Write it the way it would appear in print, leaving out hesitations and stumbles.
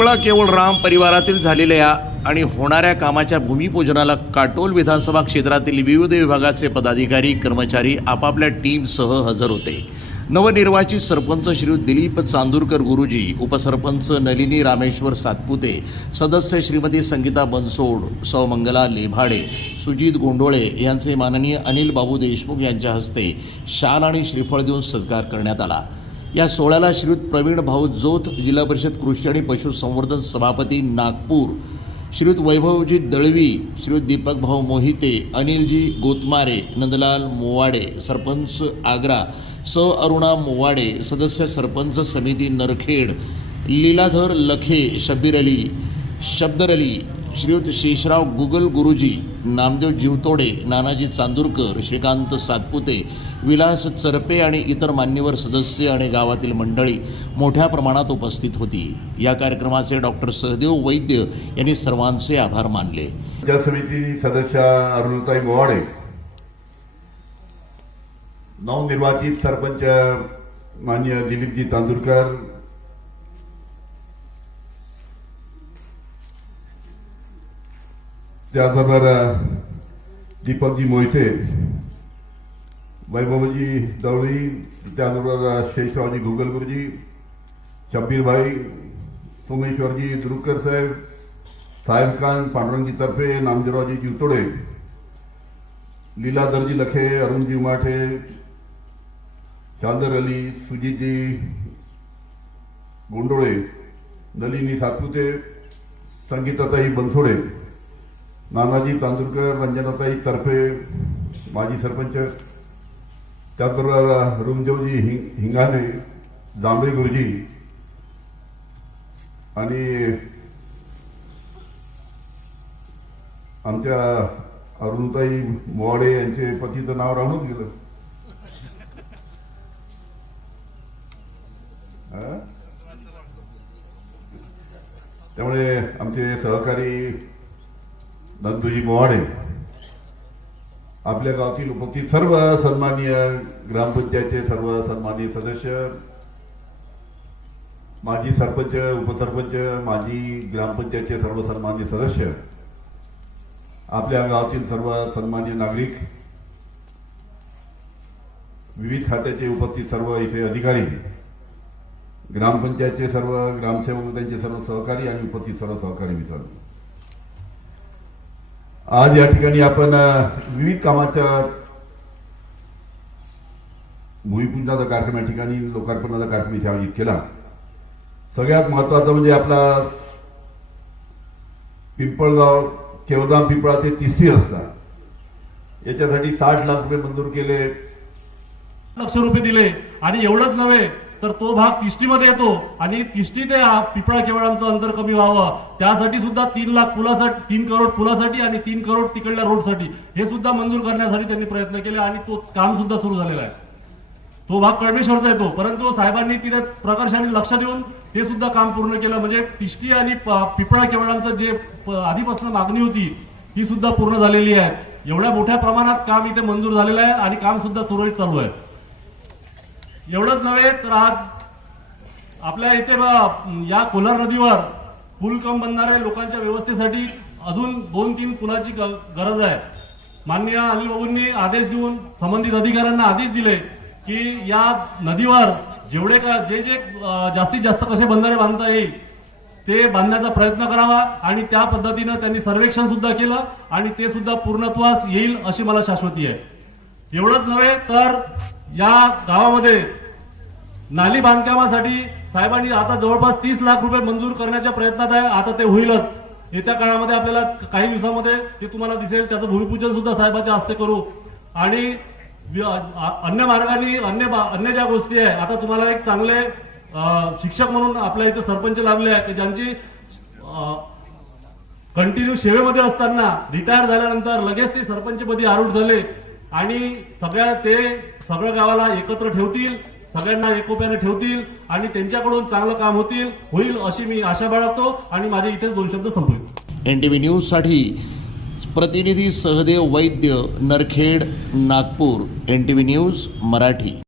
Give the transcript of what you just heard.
पिंपळा केवळ राम परिवारातील झालेल्या आणि होणाऱ्या कामाच्या भूमिपूजनाला काटोल विधानसभा क्षेत्रातील विविध विभागाचे पदाधिकारी कर्मचारी आपापल्या टीमसह हजर होते। नवनिर्वाचित सरपंच श्री दिलीप चांदूरकर गुरुजी, उपसरपंच नलिनी रामेश्वर सातपुते, सदस्य श्रीमती संगीता बनसोड, सौ मंगला लेभाडे, सुजित गोंडोळे यांचे माननीय अनिल बाबू देशमुख यांच्या हस्ते शाल आणि श्रीफळ देऊन सत्कार करण्यात आला। या सोहळ्याला श्रीयुत प्रवीण भाऊ जोत, जिल्हा परिषद कृषी आणि पशुसंवर्धन सभापती नागपूर, श्रीयुत वैभवजी दळवी, श्रीयुत दीपक भाऊ मोहिते, अनिलजी गोतमारे, नंदलाल मोवाडे, सरपंच आग्रा सौ अरुणा मोवाडे, सदस्य सरपंच समिती नरखेड, लीलाधर लखे, शब्दर अली, श्रीयुत शेषराव गुगल गुरुजी, नामदेव जीवतोडे, नानाजी चांदूरकर, श्रीकांत सातपुते, विलास चरपे आणि इतर मान्यवर सदस्य आणि गावातील मंडळी मोठ्या प्रमाणात उपस्थित होती। या कार्यक्रमाचे डॉक्टर सहदेव वैद्य यांनी सर्वांचे आभार मानले। पंचायत समिती सदस्य अरुणताई मोवाडे, नवनिर्वाचित सरपंच माननीय दिलीपजी चांदूरकर, त्याचबरोबर दीपकजी मोहिते, वैभवजी दळवी, त्याचबरोबर शेषरावजी गुगल गुरुजी, शब्बीर भाई, सोमेश्वरजी दुरुकर साहेब, साहेब खान, पांडुरंगजी तर्फे, नामदेवरावजी जीवतोडे, लीलाधरजी लखे, अरुणजी उमाठे, शालदर अली, सुजितजी गोंडोळे, नलिनी सातपुते, संगीताताई बनसोडे, नानाजी चांदूरकर, रंजनाताई तर्फे माजी सरपंच, त्याचबरोबर रुमदेवजी हिंगाणे, जांभळे गुरुजी आणि आमच्या अरुणताई मोवाडे यांचे पतीचं नाव राहूनच गेलं। त्यामुळे आमचे सहकारी नंदूजी मोवाडे, आपल्या गावातील उपस्थित सर्व सन्माननीय ग्रामपंचायतचे सर्व सन्माननीय सदस्य, माजी सरपंच, उपसरपंच, माजी ग्रामपंचायतचे सर्व सन्माननीय सदस्य, आपल्या गावातील सर्व सन्माननीय नागरिक, विविध खात्याचे उपस्थित सर्व इथे अधिकारी, ग्रामपंचायतचे सर्व ग्रामसेवक, त्यांचे सर्व सहकारी आणि उपस्थित सर्व सहकारी मित्रांनो, आज या ठिकाणी आपण विविध कामाच्या भूमिपूजनाचा कार्यक्रम या ठिकाणी लोकार्पणाचा कार्यक्रम इथे आयोजित केला। सगळ्यात महत्वाचं म्हणजे आपला पिंपळगाव केवलराम पिंपळाचे 30 रस्ता, याच्यासाठी 60 लाख रुपये मंजूर केले, लक्ष रुपये दिले। आणि एवढंच नव्हे तर तो भाग तिष्टीमध्ये येतो आणि तिष्टी ते पिंपळा केवळांचं अंतर कमी व्हावं त्यासाठी सुद्धा 3 लाख पुलासाठी, 3 करोड पुलासाठी आणि 3 करोड तिकडल्या रोडसाठी हे सुद्धा मंजूर करण्यासाठी त्यांनी प्रयत्न केले आणि तो काम सुद्धा सुरू झालेला आहे। तो भाग कळमेश्वरचा येतो, परंतु साहेबांनी तिथे प्रकर्षाने लक्ष देऊन ते सुद्धा काम पूर्ण केलं। म्हणजे तिष्टी आणि पिंपळा केवळांचं जे आधीपासून मागणी होती ती सुद्धा पूर्ण झालेली आहे। एवढ्या मोठ्या प्रमाणात काम इथे मंजूर झालेलं आहे आणि काम सुद्धा सुरळीत चालू आहे। एवढंच नव्हे तर आज आपल्या इथे या कोलार नदीवर पूल कम बनणाऱ्या लोकांच्या व्यवस्थेसाठी अजून 2-3 पुलाची गरज आहे। माननीय अनिल बाबूंनी आदेश देऊन संबंधित अधिकाऱ्यांना आदेश दिले की या नदीवर जेवढे जे जास्तीत जास्त कसे बंधारे बांधता येईल ते बांधण्याचा प्रयत्न करावा आणि त्या पद्धतीनं त्यांनी सर्वेक्षण सुद्धा केलं आणि ते सुद्धा पूर्णत्वास येईल अशी मला शाश्वती आहे। एवढंच नव्हे तर या गावामध्ये नाली बांधकामासाठी साहेबांनी आता जवळपास 30 लाख रुपये मंजूर करण्याच्या प्रयत्नात आहे। आता ते होईलच, येत्या काळामध्ये आपल्याला काही दिवसामध्ये ते तुम्हाला दिसेल, त्याचं भूमिपूजन सुद्धा साहेबांच्या हस्ते करू आणि अन्य मार्गाने अन्य ज्या गोष्टी आहे, आता तुम्हाला एक चांगले शिक्षक म्हणून आपल्या इथे सरपंच लाभले आहे की ज्यांची कंटिन्यू सेवेमध्ये असताना रिटायर झाल्यानंतर लगेच ते सरपंचपदी आरूढ झाले आणि सगळं गावाला एकत्र ठेवतील, सगळ्यांना एकोप्याने ठेवतील आणि त्यांच्याकडून चांगलं काम होईल अशी मी आशा बाळगतो आणि माझे इथे 2 शब्द संपवतो। NTV न्यूज साठी प्रतिनिधी सहदेव वैद्य, नरखेड, नागपूर। NTV news Marathi.